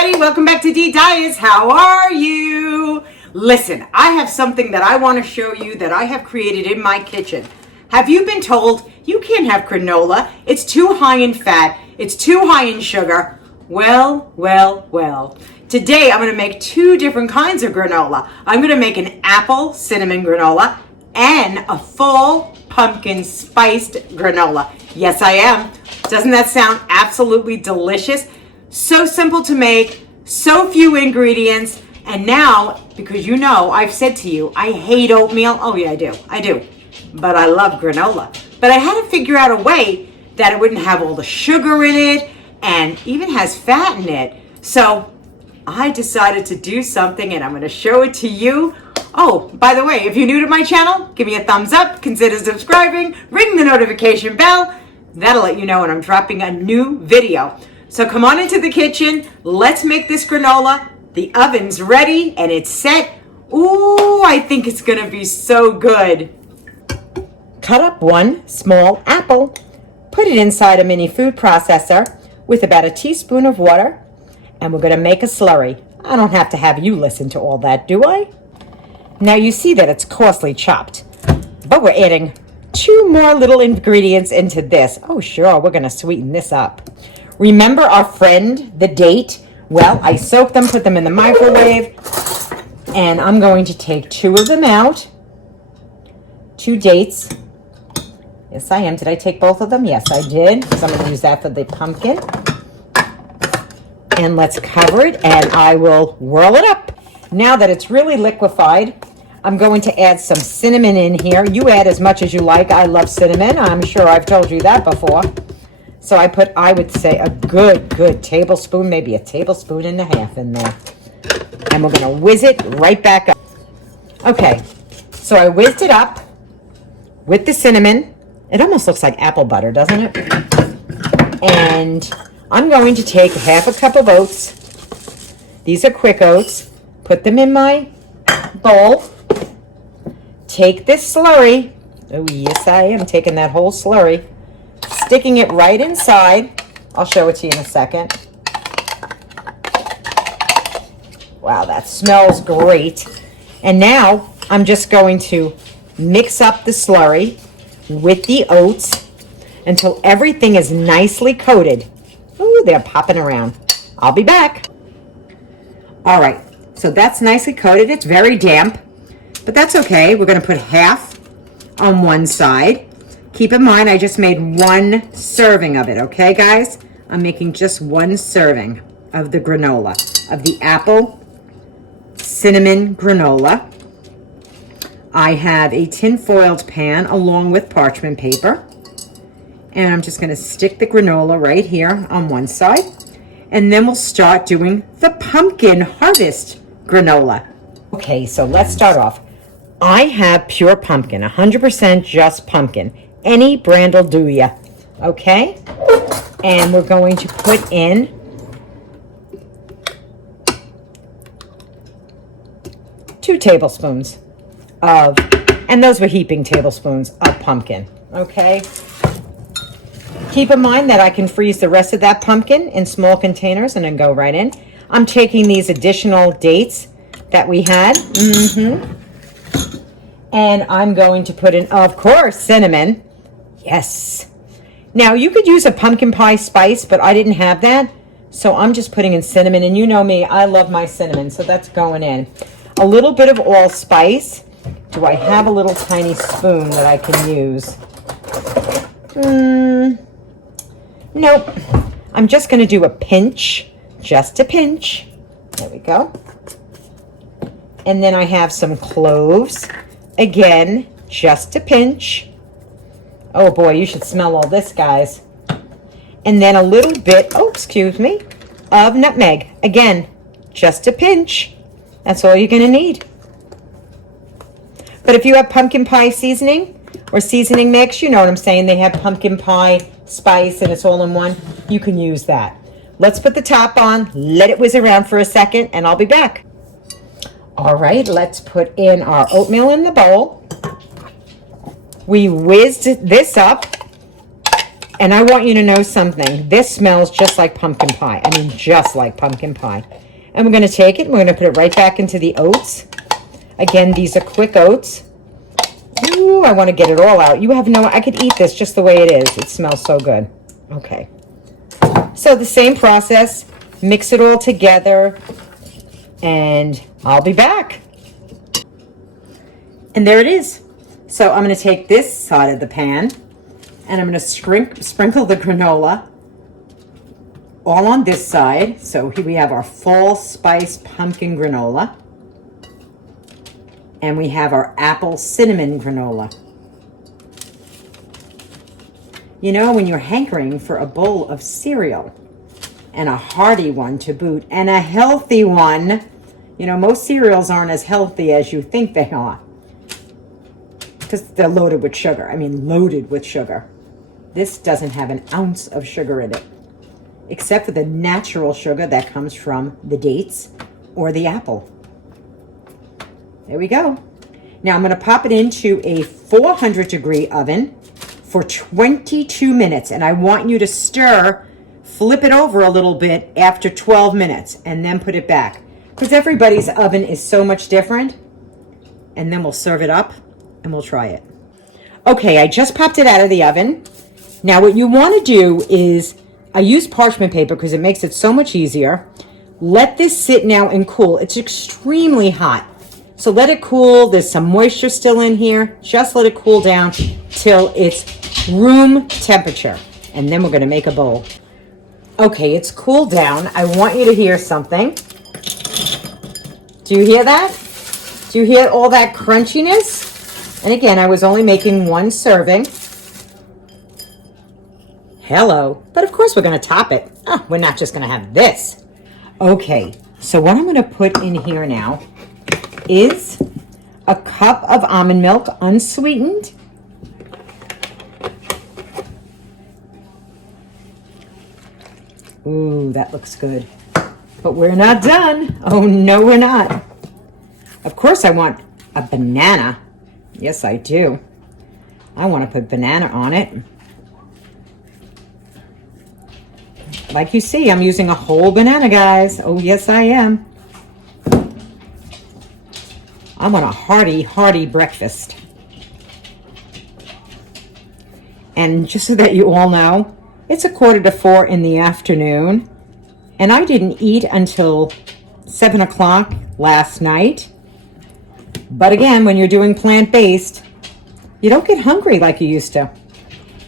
everybody, welcome back to deediets. How are you? Listen, I have something that I want to show you that I have created in my kitchen. Have you been told you can't have granola? It's too high in fat, it's too high in sugar. Well. Today I'm going to make two different kinds of granola. I'm going to make an apple cinnamon granola and a full pumpkin spiced granola. Yes, I am. Doesn't that sound absolutely delicious? So simple to make, so few ingredients, and now, because you know, I've said to you, I hate oatmeal. Oh yeah, I do. But I love granola. But I had to figure out a way that it wouldn't have all the sugar in it and even has fat in it. So I decided to do something, and I'm going to show it to you. Oh, by the way, if you're new to my channel, give me a thumbs up, consider subscribing, ring the notification bell. That'll let you know when I'm dropping a new video. So come on into the kitchen. Let's make this granola. The oven's ready and it's set. Ooh, I think it's going to be so good. Cut up one small apple. Put it inside a mini food processor with about a teaspoon of water. And we're going to make a slurry. I don't have to have you listen to all that, do I? Now you see that it's coarsely chopped. But we're adding two more little ingredients into this. Oh, sure, we're going to sweeten this up. Remember our friend, the date? Well, I soaked them, put them in the microwave, and I'm going to take two of them out. 2 dates. Yes, I am. Did I take both of them? Yes, I did. So I'm going to use that for the pumpkin. And let's cover it, and I will whirl it up. Now that it's really liquefied, I'm going to add some cinnamon in here. You add as much as you like. I love cinnamon. I'm sure I've told you that before. So I would say a good tablespoon, maybe a tablespoon and a half in there. And we're going to whiz it right back up. Okay, so I whizzed it up with the cinnamon. It almost looks like apple butter, doesn't it? And I'm going to take half a cup of oats. These are quick oats. Put them in my bowl. Take this slurry. Oh, yes, I am taking that whole slurry. Sticking it right inside. I'll show it to you in a second. Wow, that smells great. And now I'm just going to mix up the slurry with the oats until everything is nicely coated. Ooh, they're popping around. I'll be back. All right, so that's nicely coated. It's very damp, but that's okay. We're going to put half on one side. Keep in mind, I just made one serving of it, okay, guys? I'm making just one serving of the granola, of the apple cinnamon granola. I have a tin-foiled pan along with parchment paper. And I'm just going to stick the granola right here on one side. And then we'll start doing the pumpkin harvest granola. Okay, so let's start off. I have pure pumpkin, 100% just pumpkin. Any brand will do ya, okay? And we're going to put in two tablespoons of, and those were heaping tablespoons of pumpkin, okay? Keep in mind that I can freeze the rest of that pumpkin in small containers and then go right in. I'm taking these additional dates that we had, and I'm going to put in, of course, cinnamon. Yes. Now, you could use a pumpkin pie spice, but I didn't have that. So I'm just putting in cinnamon. And you know me, I love my cinnamon. So that's going in. A little bit of allspice. Do I have a little tiny spoon that I can use? Nope. I'm just going to do a pinch. Just a pinch. There we go. And then I have some cloves. Again, just a pinch. Oh boy, you should smell all this, guys. And then a little bit, oh, excuse me, of nutmeg. Again, just a pinch. That's all you're going to need. But if you have pumpkin pie seasoning or seasoning mix, you know what I'm saying, they have pumpkin pie spice and it's all in one, you can use that. Let's put the top on, let it whiz around for a second, and I'll be back. All right, let's put in our oatmeal in the bowl. We whizzed this up And I want you to know something. This smells just like pumpkin pie. I mean, just like pumpkin pie. And we're going to take it and we're going to put it right back into the oats. Again, these are quick oats. Ooh, I want to get it all out. You have no, I could eat this just the way it is. It smells so good. Okay. So the same process. Mix it all together. And I'll be back. And there it is. So I'm going to take this side of the pan. And I'm going to sprinkle the granola all on this side. So here we have our fall spice pumpkin granola. And we have our apple cinnamon granola. You know, when you're hankering for a bowl of cereal, and a hearty one to boot, and a healthy one, you know, most cereals aren't as healthy as you think they are, because they're loaded with sugar. I mean, loaded with sugar. This doesn't have an ounce of sugar in it, except for the natural sugar that comes from the dates or the apple. There we go. Now I'm going to pop it into a 400-degree oven for 22 minutes. And I want you to stir, flip it over a little bit after 12 minutes, and then put it back. Because everybody's oven is so much different. And then we'll serve it up and we'll try it. Okay, I just popped it out of the oven. Now what you want to do is, I use parchment paper because it makes it so much easier. Let this sit now and cool. It's extremely hot. So let it cool. There's some moisture still in here. Just let it cool down till it's room temperature. And then we're going to make a bowl. Okay, it's cooled down. I want you to hear something. Do you hear that? Do you hear all that crunchiness? And again, I was only making one serving. Hello. But of course we're going to top it. Oh, we're not just going to have this. Okay, so what I'm going to put in here now is a cup of almond milk, unsweetened. Ooh, that looks good. But we're not done. Oh, no, we're not. Of course, I want a banana. Yes, I do. I want to put banana on it. Like you see, I'm using a whole banana, guys. Oh, yes, I am. I want a hearty, hearty breakfast. And just so that you all know, it's 3:45 in the afternoon. And I didn't eat until 7 o'clock last night. But again, when you're doing plant-based, you don't get hungry like you used to.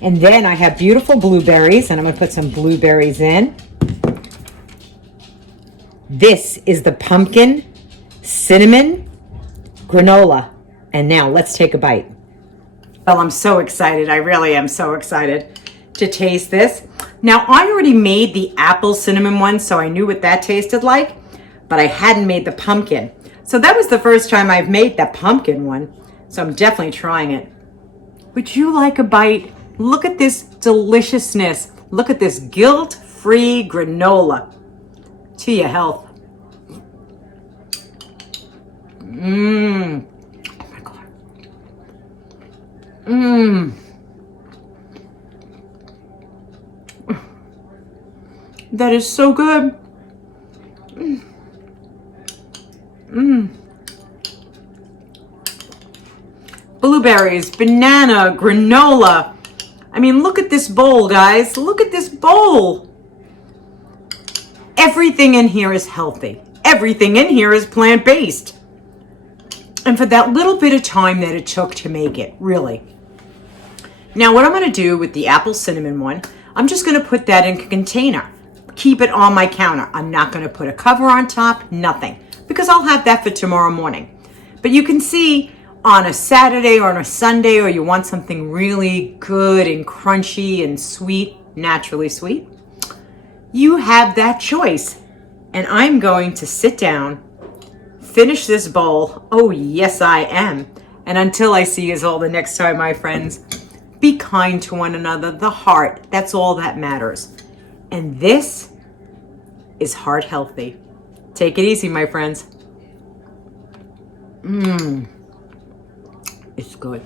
And then I have beautiful blueberries, and I'm going to put some blueberries in. This is the pumpkin cinnamon granola. And now let's take a bite. Well, I'm so excited. I really am so excited to taste this. Now, I already made the apple cinnamon one, so I knew what that tasted like, but I hadn't made the pumpkin. So that was the first time I've made the pumpkin one. So I'm definitely trying it. Would you like a bite? Look at this deliciousness. Look at this guilt-free granola. To your health. Mmm. Oh my God. Mmm. That is so good. Mmm. Mmm. Blueberries, banana, granola. I mean, look at this bowl, guys. Look at this bowl. Everything in here is healthy. Everything in here is plant-based. And for that little bit of time that it took to make it, really. Now, what I'm going to do with the apple cinnamon one, I'm just going to put that in a container. Keep it on my counter. I'm not going to put a cover on top, nothing. Because I'll have that for tomorrow morning. But you can see on a Saturday or on a Sunday, or you want something really good and crunchy and sweet, naturally sweet, you have that choice. And I'm going to sit down, finish this bowl. Oh, yes, I am. And until I see you all the next time, my friends, be kind to one another. The heart, that's all that matters. And this is heart healthy. Take it easy, my friends. Mmm. It's good.